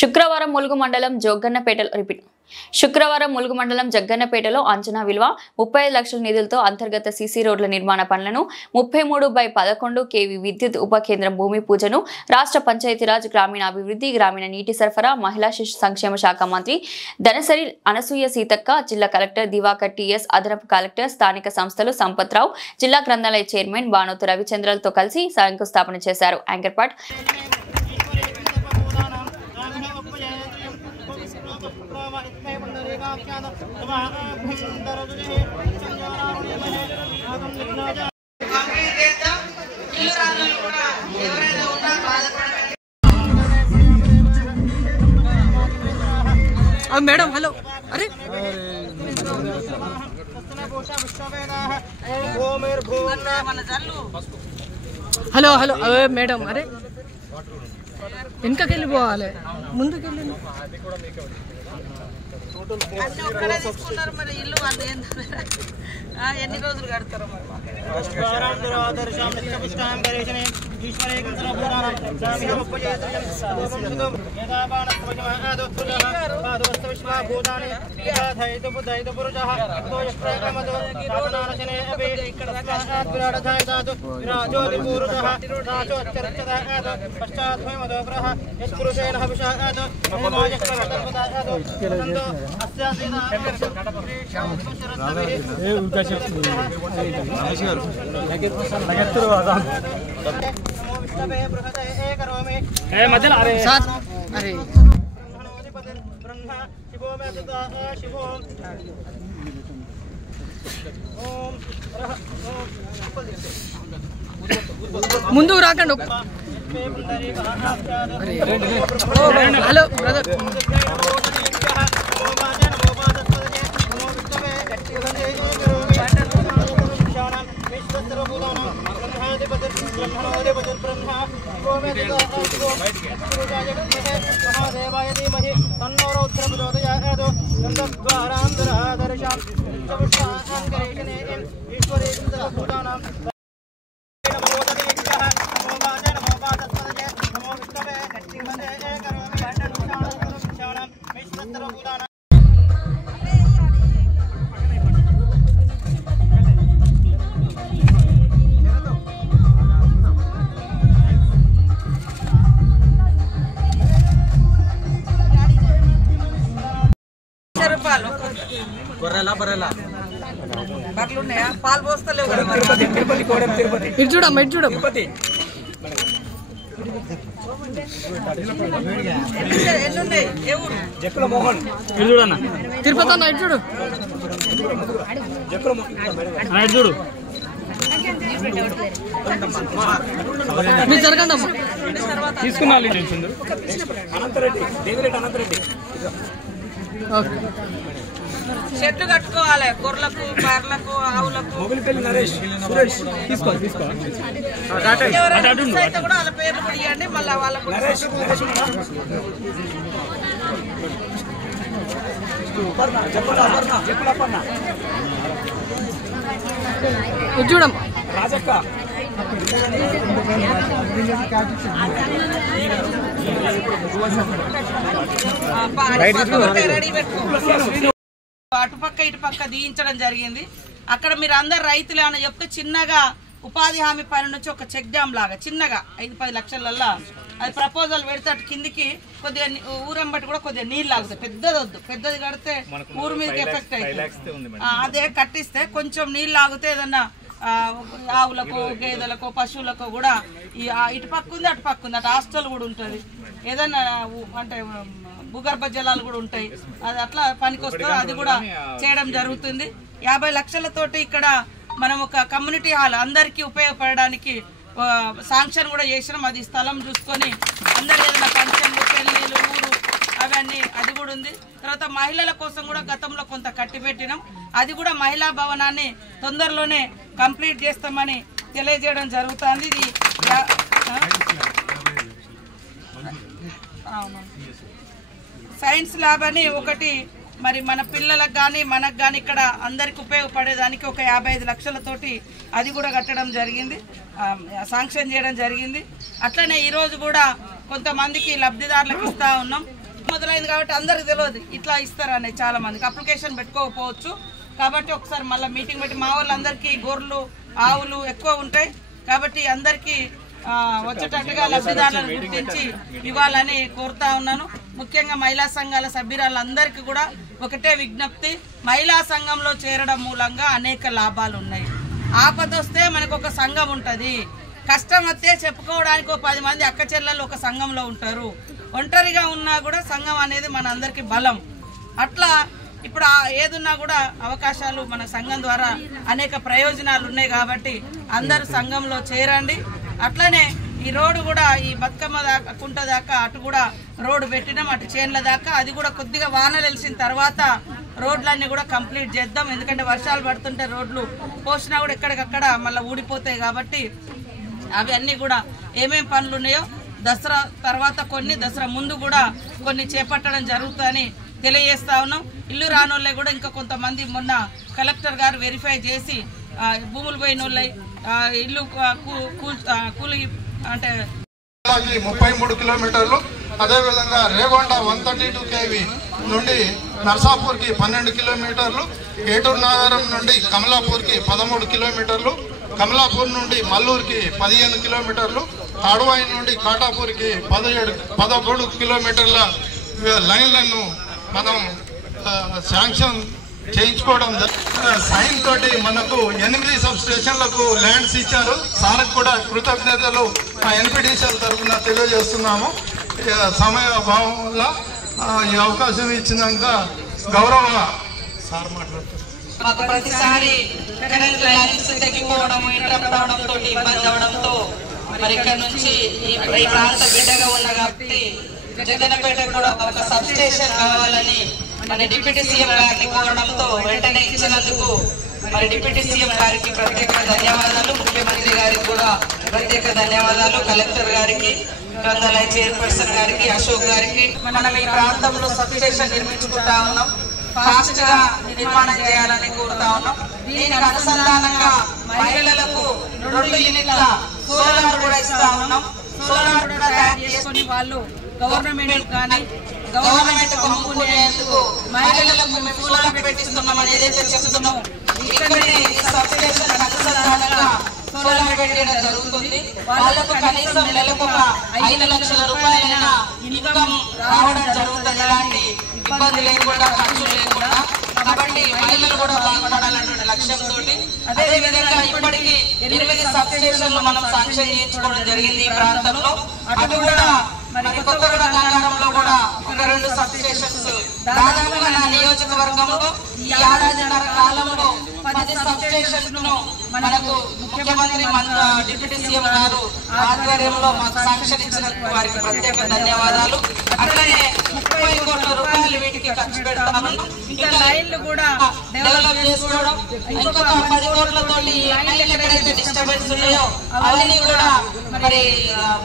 శుక్రవారం ములుగు మండలం జగ్గన్నపేటలో అంచనా విలువ 35 లక్షల నిధులతో అంతర్గత సీసీ రోడ్ల నిర్మాణ పనులను 33/11 kV విద్యుత్ ఉప కేంద్రం భూమి పూజను రాష్ట్ర పంచాయతీరాజ్ గ్రామీణాభివృద్ధి గ్రామీణ నీటి సరఫరా మహిళా శిశు సంక్షేమ శాఖ మంత్రి దనసరి అనసూయ సీతక్క, జిల్లా కలెక్టర్ దివాకర్ టీఎస్, అదనపు కలెక్టర్, స్థానిక సంస్థలు సంపత్రావు, జిల్లా గ్రంథాలయ చైర్మన్ బానోతు రవిచంద్రలతో కలిసి శంకుస్థాపన చేశారు. యాంకర్పాట్ मैडम हेलो अरे हेलो हेलो अरे मैडम अरे इनका వెళ్ళిపోవాలి ముందుకు వెళ్ళండి ఎన్ని రోజులు కడతారో ముందుకు రాకండి. హలో బ్రదర్ బర్లున్నాయా? పాలు పోస్తలేవు. ఇటు చూడమ్మా, ఇటు చూడమ్మా. ఎన్నున్నాయి? ఏ ఊరు? తిరుపతి అన్న, ఇటు చూడు. చూడు మీరు జరగండి అమ్మా. తీసుకున్నా చెట్లు కట్టుకోవాలి గొర్రెలకు, బర్రెలకు, ఆవులకు. అయితే కూడా వాళ్ళ పేర్లు కూడా ఇవ్వండి. మళ్ళీ వాళ్ళకు చూడమ్మా. అటుపక్క ఇటుపక్క దించడం జరిగింది. అక్కడ మీరు అందరు రైతులు అని చెప్తే చిన్నగా ఉపాధి హామీ పైన నుంచి ఒక చెక్ డ్యామ్ లాగా చిన్నగా 5-10 లక్షలల్లా అది ప్రపోజల్ పెడితే అటు కిందికి కొద్దిగా ఊరం బట్టి కూడా కొద్దిగా నీళ్ళు లాగుతాయి. పెద్దది వద్దు, పెద్దది కడితే ఊరు మీదకి ఎఫెక్ట్ అవుతుంది. అదే కట్టిస్తే కొంచెం నీళ్ళు లాగితే ఏదన్నా ఆవులకు, గేదెలకు, పశువులకు కూడా ఇటు పక్క ఉంది, అటు పక్క ఉంది. అటు హాస్టల్ కూడా ఉంటుంది. ఏదన్నా అంటే భూగర్భ జలాలు కూడా ఉంటాయి. అది అట్లా పనికొస్తుంది. అది కూడా చేయడం జరుగుతుంది. 50 లక్షలతోటి ఇక్కడ మనం ఒక కమ్యూనిటీ హాల్ అందరికీ ఉపయోగపడడానికి శాంక్షన్ కూడా చేసినాం. అది స్థలం చూసుకొని అందరు ఏదైనా ఫంక్షన్లు, పెళ్ళిళ్ళు, ఊరు అవన్నీ అది కూడా ఉంది. తర్వాత మహిళల కోసం కూడా గతంలో కొంత కట్టిపెట్టినాం. అది కూడా మహిళా భవనాన్ని తొందరలోనే కంప్లీట్ చేస్తామని తెలియజేయడం జరుగుతుంది. ఇది సైన్స్ ల్యాబ్ అని ఒకటి మరి మన పిల్లలకు కానీ మనకు కానీ ఇక్కడ అందరికి ఉపయోగపడేదానికి ఒక 55 లక్షలతోటి అది కూడా కట్టడం జరిగింది, శాంక్షన్ చేయడం జరిగింది. అట్లనే ఈరోజు కూడా కొంతమందికి లబ్ధిదారులకు ఇస్తూ ఉన్నాం. మొదలైంది కాబట్టి అందరికి తెలియదు ఇట్లా ఇస్తారని, చాలా మందికి అప్లికేషన్ పెట్టుకోకపోవచ్చు. కాబట్టి ఒకసారి మళ్ళీ మీటింగ్ పెట్టి మా వాళ్ళందరికీ గొర్రెలు ఆవులు ఎక్కువ ఉంటాయి కాబట్టి అందరికీ వచ్చేటట్టుగా లబ్ధిదారులను గుర్తించి ఇవ్వాలని కోరుతా ఉన్నాను. ముఖ్యంగా మహిళా సంఘాల సభ్యురాలందరికీ కూడా ఒకటే విజ్ఞప్తి, మహిళా సంఘంలో చేరడం మూలంగా అనేక లాభాలు ఉన్నాయి. ఆపద వస్తే మనకు ఒక సంఘం ఉంటుంది, కష్టం వస్తే చెప్పుకోవడానికి ఒక 10 మంది అక్క చెల్లెలు ఒక సంఘంలో ఉంటారు. ఒంటరిగా ఉన్నా కూడా సంఘం అనేది మన అందరికీ బలం. అట్లా ఇప్పుడు ఏదున్నా కూడా అవకాశాలు మన సంఘం ద్వారా అనేక ప్రయోజనాలు ఉన్నాయి కాబట్టి అందరూ సంఘంలో చేరండి. అట్లనే ఈ రోడ్డు కూడా ఈ బతుకమ్మ దాకా కుంట దాకా అటు కూడా రోడ్డు పెట్టినాం, అటు చేన్ల దాకా. అది కూడా కొద్దిగా వానలు వెలిసిన తర్వాత రోడ్లన్నీ కూడా కంప్లీట్ చేద్దాం. ఎందుకంటే వర్షాలు పడుతుంటే రోడ్లు పోసినా కూడా ఎక్కడికక్కడ మళ్ళీ ఊడిపోతాయి కాబట్టి అవి అన్నీ కూడా ఏమేం పనులు ఉన్నాయో దసరా తర్వాత కొన్ని, దసరా ముందు కూడా కొన్ని చేపట్టడం జరుగుతుందని తెలియజేస్తా ఉన్నాం. ఇల్లు రానోళ్ళే కూడా ఇంకా కొంతమంది మొన్న కలెక్టర్ గారు వెరిఫై చేసి భూములు పోయిన వాళ్ళై ఇల్లు కూలి అంటే 33 కిలోమీటర్లు, అదేవిధంగా రేగొండ 132 kV నుండి నర్సాపూర్కి 12 కిలోమీటర్లు, ఏటూరు నాగారం నుండి కమలాపూర్కి 13 కిలోమీటర్లు, కమలాపూర్ నుండి మల్లూరుకి 15 కిలోమీటర్లు, తాడువాయి నుండి కాటాపూర్కి 13 కిలోమీటర్ల లైన్లను మనం శాంక్షన్ చేయించుకోవడం. సైన్ తోటి మనకు 8 సబ్ స్టేషన్లకు ల్యాండ్స్ ఇచ్చారు. సార్కి కూడా కృతజ్ఞతలు మా ఎన్పిడిసిఎల్ తరఫున తెలియజేస్తున్నాము. సమయ అభావం వల్ల ఈ అవకాశం ఇచ్చినాక గౌరవ సార్ మాట్లాడుతున్నారు. మాకు ప్రతిసారి కరెంట్ లైన్స్ తగ్గిపోవడం, ఇంటరప్ట్ అవడంతో ఇబ్బంది అవడంతో మరి ఇక్కడ నుంచి ఈ ప్రాంత బిడ్డగా ఉన్నా కాబట్టి జగన్నపేట కూడా ఒక సబ్ స్టేషన్ కావాలని మన డిప్యూటీ సీఎం గారిని కోరడంతో వెంటనే ఇచ్చినందుకు మరి డిప్యూటీ సీఎం గారికి ప్రత్యేక ధన్యవాదాలు, ముఖ్యమంత్రి గారికి కూడా ప్రత్యేక ధన్యవాదాలు, కలెక్టర్ గారికి, గ్రంథాలయ చైర్పర్సన్ గారికి, అశోక్ గారికి. మనం ఈ ప్రాంతంలో సబ్ స్టేషన్ నిర్మించుకుంటా ఉన్నాం, ఫాస్ట్ గా నిర్మాణం చేయాలని కోరుతా ఉన్నాం. దీనికి అనుసంధానంగా మహిళలకు 2 యూనిట్ల సోలార్ కూడా ఇస్తా ఉన్నాం. సోలార్ కూడా తయారు చేసుకుని వాళ్ళు గవర్నమెంట్ కానీ గవర్నమెంట్ కొనుక్కునేందుకు మహిళలకు మేము సోలార్ పెట్టిస్తున్నామని ఏదైతే చెప్తున్నామో ఇక్కడే సబ్ స్టేషన్ అనుసంధానంగా సోలార్ పెట్టడం జరుగుతుంది. వాళ్ళకు కనీసం నెలకు 5 లక్షల రూపాయలైనా ఇన్కమ్ రావడం జరుగుతుంది, ఎలాంటి ఇబ్బంది లేకుండా, ఖర్చు లేకుండా. కాబట్టి మహిళలు కూడా బాగుపడాలనే లక్ష్యంతో అదేవిధంగా ఇప్పటికీ 8 సబ్ స్టేషన్లు మనం శాంక్షన్ చేయించుకోవడం జరిగింది ఈ ప్రాంతంలో. అటు కూడా మరి కొత్తగూడ నగరంలో కూడా ఒక 2 సబ్ స్టేషన్స్ దాదాపుగా నా నియోజకవర్గంలో ఈ ఏడాదిన్నర కాలంలో 10 సబ్ స్టేషన్స్ ను మనకు ముఖ్యమంత్రి డిప్యూటీ సీఎం గారు ఆధ్వర్యంలో మాకు శాంక్షన్ ఇచ్చినందుకు వారికి ప్రత్యేక ధన్యవాదాలు. అట్లనే 30 కోట్ల రూపాయలు వీటికి ఖర్చు పెడతాము. ఇంకా లైన్లు కూడా డెవలప్ చేసుకోవడం, ఇంకొక 10 కోట్లతో ఎక్కడైతే డిస్టర్బెన్స్ ఉన్నాయో అవన్నీ కూడా మరి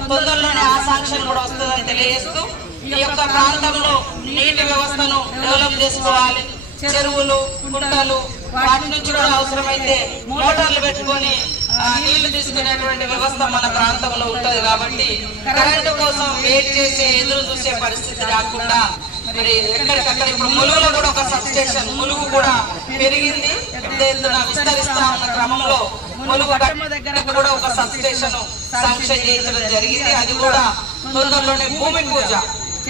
తొందరలోనే ఆ శాంక్షన్ కూడా వస్తుందని తెలియజేస్తూ ఈ యొక్క ప్రాంతంలో నీటి వ్యవస్థను డెవలప్ చేసుకోవాలి. చెరువులు, కుంటలు వాటి నుంచి కూడా అవసరమైతే మోటార్లు పెట్టుకొని నీళ్లు తీసుకునేటువంటి వ్యవస్థ మన ప్రాంతంలో ఉంటుంది. కాబట్టి కరెంటు కోసం వెయిట్ చేసి ఎదురు చూసే పరిస్థితి రాకుండా మరి ఎక్కడికక్కడ ఇప్పుడు ములుగులో కూడా ఒక సబ్ స్టేషన్, ములుగు కూడా పెరిగింది, విస్తరిస్తా ఉన్న క్రమంలో ములుగు దగ్గర కూడా ఒక సబ్ స్టేషన్ శాంక్షన్ చేయించడం జరిగింది. అది కూడా తొందరలోనే భూమి పూజ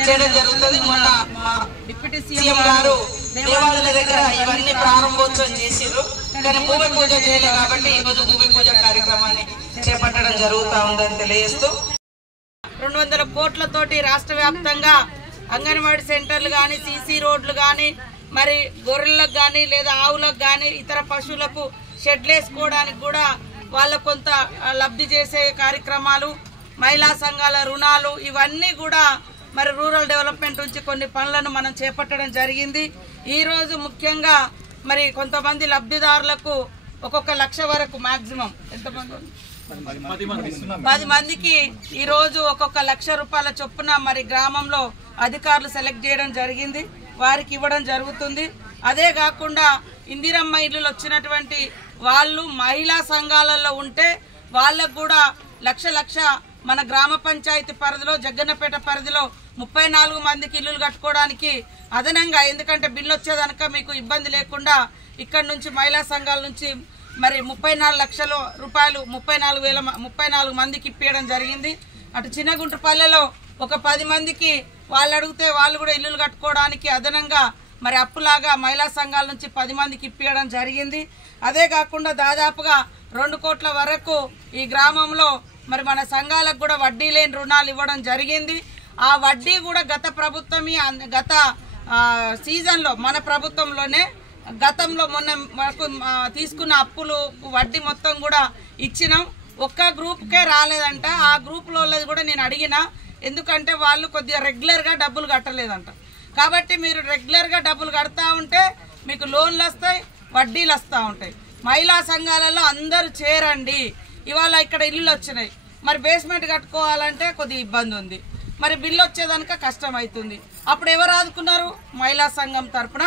చేయడం జరుగుతుంది. మొన్న మా డిప్యూటీ సీఎం గారు దేవాలయాల దగ్గర ఇవన్నీ ప్రారంభోత్సవం చేసిరు, కానీ భూమి పూజ చేయలేదు కాబట్టి ఈ రోజు భూమి పూజ కార్యక్రమాన్ని చేపట్టడం జరుగుతూ ఉందని తెలియజేస్తూ 200 కోట్లతోటి రాష్ట్ర వ్యాప్తంగా అంగన్వాడీ సెంటర్లు కానీ, సీసీ రోడ్లు కానీ, మరి గొర్రెలకు కానీ లేదా ఆవులకు కానీ ఇతర పశువులకు షెడ్లు వేసుకోవడానికి కూడా వాళ్ళ కొంత లబ్ధి చేసే కార్యక్రమాలు, మహిళా సంఘాల రుణాలు, ఇవన్నీ కూడా మరి రూరల్ డెవలప్మెంట్ నుంచి కొన్ని పనులను మనం చేపట్టడం జరిగింది. ఈరోజు ముఖ్యంగా మరి కొంతమంది లబ్ధిదారులకు ఒక్కొక్క 1 లక్ష వరకు మాక్సిమం ఎంతమంది 10 మందికి ఈరోజు ఒక్కొక్క 1 లక్ష రూపాయల చొప్పున మరి గ్రామంలో అధికారులు సెలెక్ట్ చేయడం జరిగింది. వారికి ఇవ్వడం జరుగుతుంది. అదే కాకుండా ఇందిరమ్మ ఇల్లులు వచ్చినటువంటి వాళ్ళు మహిళా సంఘాలలో ఉంటే వాళ్ళకు కూడా లక్ష మన గ్రామ పంచాయతీ పరిధిలో జగ్గన్నపేట పరిధిలో 34 మందికి ఇల్లులు కట్టుకోవడానికి అదనంగా, ఎందుకంటే బిల్లు వచ్చేదనక మీకు ఇబ్బంది లేకుండా ఇక్కడ నుంచి మహిళా సంఘాల నుంచి మరి 34 లక్షల రూపాయలు 34 మందికి ఇప్పించడం జరిగింది. అటు చిన్నగుంటుపల్లెలో ఒక 10 మందికి వాళ్ళు అడిగితే వాళ్ళు కూడా ఇల్లులు కట్టుకోవడానికి అదనంగా మరి అప్పులాగా మహిళా సంఘాల నుంచి 10 మందికి ఇప్పించడం జరిగింది. అదే కాకుండా దాదాపుగా 2 కోట్ల వరకు ఈ గ్రామంలో మరి మన సంఘాలకు కూడా వడ్డీ లేని రుణాలు ఇవ్వడం జరిగింది. ఆ వడ్డీ కూడా గత ప్రభుత్వం గత సీజన్లో మన ప్రభుత్వంలోనే గతంలో మొన్న మనకు తీసుకున్న అప్పులు వడ్డీ మొత్తం కూడా ఇచ్చినాం. ఒక్క గ్రూప్కే రాలేదంట. ఆ గ్రూప్లో కూడా నేను అడిగినా, ఎందుకంటే వాళ్ళు కొద్దిగా రెగ్యులర్గా డబ్బులు కట్టలేదంట. కాబట్టి మీరు రెగ్యులర్గా డబ్బులు కడతా ఉంటే మీకు లోన్లు వస్తాయి, వడ్డీలు వస్తూ ఉంటాయి. మహిళా సంఘాలలో అందరూ చేరండి. ఇవాళ ఇక్కడ ఇల్లులు వచ్చినాయి, మరి బేస్మెంట్ కట్టుకోవాలంటే కొద్దిగా ఇబ్బంది ఉంది, మరి బిల్లు వచ్చేదానిక కష్టం అవుతుంది. అప్పుడు ఎవరు ఆదుకున్నారు? మహిళా సంఘం తరఫున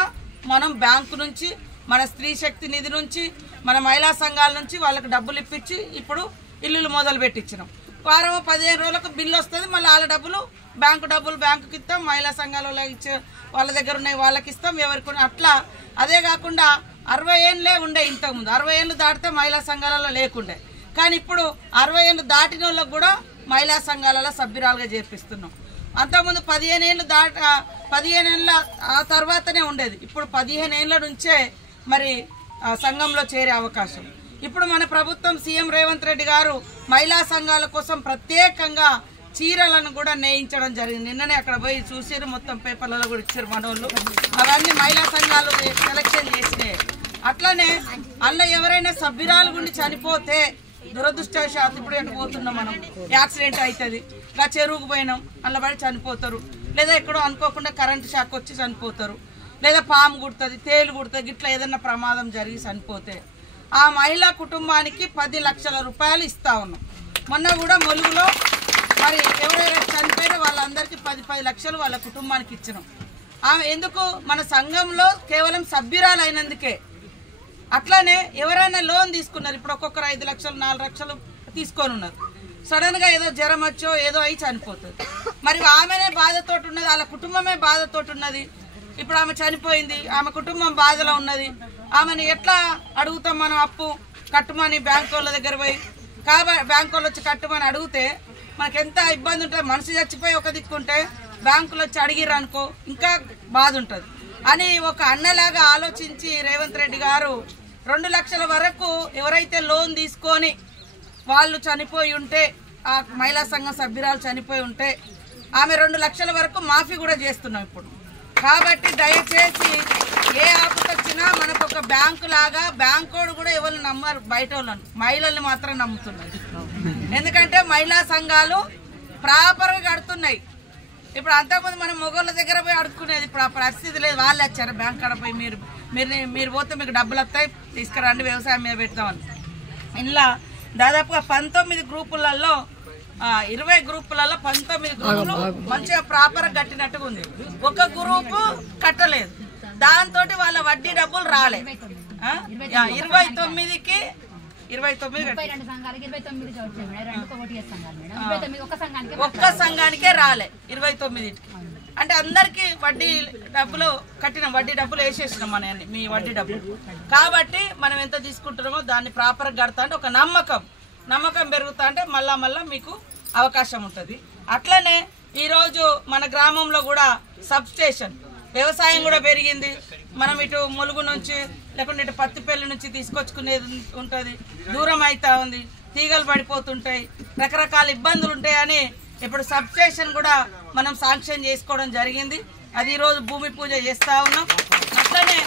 మనం బ్యాంకు నుంచి, మన స్త్రీ శక్తి నిధి నుంచి, మన మహిళా సంఘాల నుంచి వాళ్ళకి డబ్బులు ఇప్పించి ఇప్పుడు ఇల్లులు మొదలు పెట్టించినాం. వారం 15 రోజులకు బిల్లు వస్తుంది, మళ్ళీ వాళ్ళ డబ్బులు బ్యాంకుకి ఇస్తాం, మహిళా సంఘాలలో ఇచ్చే వాళ్ళ దగ్గర ఉన్నాయి వాళ్ళకి ఇస్తాం, ఎవరికి అట్లా. అదే కాకుండా 60 ఏళ్ళే ఉండే ఇంతకుముందు, 60 ఏళ్ళు దాటితే మహిళా సంఘాలలో లేకుండే. కానీ ఇప్పుడు 60 ఏళ్ళు దాటిన వాళ్ళకు కూడా మహిళా సంఘాలలో సభ్యురాలుగా చేర్పిస్తున్నాం. అంతకుముందు 15 ఏళ్ళ ఆ తర్వాతనే ఉండేది. ఇప్పుడు 15 ఏళ్ళ నుంచే మరి సంఘంలో చేరే అవకాశం. ఇప్పుడు మన ప్రభుత్వం సీఎం రేవంత్ రెడ్డి గారు మహిళా సంఘాల కోసం ప్రత్యేకంగా చీరలను కూడా నేయించడం జరిగింది. నిన్ననే అక్కడ పోయి చూసారు, మొత్తం పేపర్లలో కూడా ఇచ్చారు మనోళ్ళు. అవన్నీ మహిళా సంఘాలు సెలెక్షన్ చేసినాయి. అట్లనే అల్ల ఎవరైనా సభ్యురాలు గుండి చనిపోతే దురదృష్టవశాత్తు ఇప్పుడు ఎటు పోతున్నాం మనం, యాక్సిడెంట్ అవుతుంది, ఇలా చెరువుకు పోయినాం అల్ల పడి చనిపోతారు, లేదా ఎక్కడో అనుకోకుండా కరెంటు షాక్ వచ్చి చనిపోతారు, లేదా పాము కుడుతుంది, తేలు కుడుతుంది, ఇట్లా ఏదన్నా ప్రమాదం జరిగి చనిపోతే ఆ మహిళా కుటుంబానికి 10 లక్షల రూపాయలు ఇస్తా ఉన్నాం. మొన్న కూడా ములుగులో మరి ఎవరైనా చనిపోయినా వాళ్ళందరికీ 10 లక్షలు వాళ్ళ కుటుంబానికి ఇచ్చినాం. ఆమె ఎందుకు? మన సంఘంలో కేవలం సభ్యురాలు అయినందుకే. అట్లానే ఎవరైనా లోన్ తీసుకున్నారు, ఇప్పుడు ఒక్కొక్కరు 5 లక్షలు 4 లక్షలు తీసుకొని ఉన్నారు, సడన్గా ఏదో జ్వరం వచ్చో ఏదో అయి చనిపోతుంది. మరి ఆమెనే బాధతోటి ఉన్నది, వాళ్ళ కుటుంబమే బాధతోటి ఉన్నది. ఇప్పుడు ఆమె చనిపోయింది, ఆమె కుటుంబం బాధలో ఉన్నది. ఆమెను ఎట్లా అడుగుతాం మనం? అప్పు కట్టుమని బ్యాంకు వాళ్ళ దగ్గర పోయి బ్యాంకు వాళ్ళు వచ్చి కట్టుమని అడిగితే మనకు ఎంత ఇబ్బంది ఉంటుంది. మనిషి చచ్చిపోయి ఒక దిక్కుంటే బ్యాంకులు వచ్చి అడిగిర్రు అనుకో ఇంకా బాధ ఉంటుంది అని ఒక అన్నలాగా ఆలోచించి రేవంత్ రెడ్డి గారు 2 లక్షల వరకు ఎవరైతే లోన్ తీసుకొని వాళ్ళు చనిపోయి ఉంటే, ఆ మహిళా సంఘం సభ్యురాలు చనిపోయి ఉంటే ఆమె 2 లక్షల వరకు మాఫీ కూడా చేస్తున్నాం ఇప్పుడు. కాబట్టి దయచేసి ఏ ఆపద వచ్చినా మనకు ఒక బ్యాంకు లాగా, బ్యాంకోడు కూడా ఎవరు నమ్మరు, బయట వాళ్ళని మహిళల్ని మాత్రం నమ్ముతున్నారు. ఎందుకంటే మహిళా సంఘాలు ప్రాపర్గా కడుతున్నాయి. ఇప్పుడు అంతకుముందు మనం మొగోళ్ళ దగ్గర పోయి అడుక్కునేది, ఇప్పుడు ఆ పరిస్థితి లేదు. వాళ్ళు వచ్చారు బ్యాంక్ కాడ పోయి మీరు పోతే మీకు డబ్బులు వస్తాయి, తీసుకురండి, వ్యవసాయం మీద పెడతామని. ఇలా దాదాపుగా 19 గ్రూపులలో 20 గ్రూపులలో 19 గ్రూపులు మంచిగా ప్రాపర్గా కట్టినట్టుగా ఉంది. ఒక గ్రూపు కట్టలేదు, దాంతో వాళ్ళ వడ్డీ డబ్బులు రాలే. 29కి 29 ఒక్క సంఘానికే రాలే 29కి. అంటే అందరికి వడ్డీ డబ్బులు కట్టినాం, వడ్డీ డబ్బులు వేసేసినాం మన మీ వడ్డీ డబ్బులు. కాబట్టి మనం ఎంత తీసుకుంటున్నామో దాన్ని ప్రాపర్గా కడతా అంటే ఒక నమ్మకం పెరుగుతా అంటే మళ్ళా మీకు అవకాశం ఉంటుంది. అట్లనే ఈరోజు మన గ్రామంలో కూడా సబ్ స్టేషన్, వ్యవసాయం కూడా పెరిగింది. మనం ఇటు ములుగు నుంచి లేకుంటే ఇటు పత్తిపల్లి నుంచి తీసుకొచ్చుకునేది ఉంటుంది, దూరం అవుతా ఉంది, తీగలు పడిపోతుంటాయి, రకరకాల ఇబ్బందులు ఉంటాయని ఇప్పుడు సబ్ స్టేషన్ కూడా మనం శాంక్షన్ చేసుకోవడం జరిగింది. అది ఈరోజు భూమి పూజ చేస్తూ ఉన్నాం. అట్లనే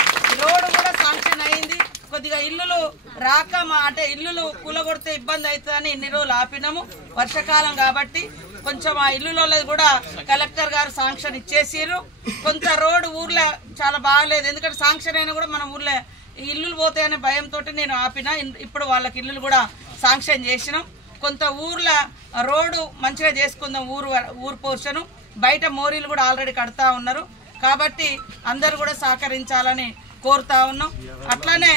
రోడ్డు కూడా శాంక్షన్ అయింది. కొద్దిగా ఇల్లులు రాక అంటే ఇల్లులు కూలగొడితే ఇబ్బంది అవుతుందని ఇన్ని రోజులు ఆపినాము. వర్షాకాలం కాబట్టి కొంచెం ఆ ఇల్లులో కూడా కలెక్టర్ గారు శాంక్షన్ ఇచ్చేసారు. కొంత రోడ్డు ఊర్లో చాలా బాగలేదు, ఎందుకంటే శాంక్షన్ అయినా కూడా మన ఊర్లో ఇల్లులు పోతాయనే భయంతో నేను ఆపిన. ఇప్పుడు వాళ్ళకి ఇల్లులు కూడా శాంక్షన్ చేసినాం. కొంత ఊర్లో రోడ్డు మంచిగా చేసుకుందాం, ఊరు పోర్షను బయట మోరీలు కూడా ఆల్రెడీ కడతా ఉన్నారు. కాబట్టి అందరూ కూడా సహకరించాలని కోరుతా ఉన్నాం. అట్లనే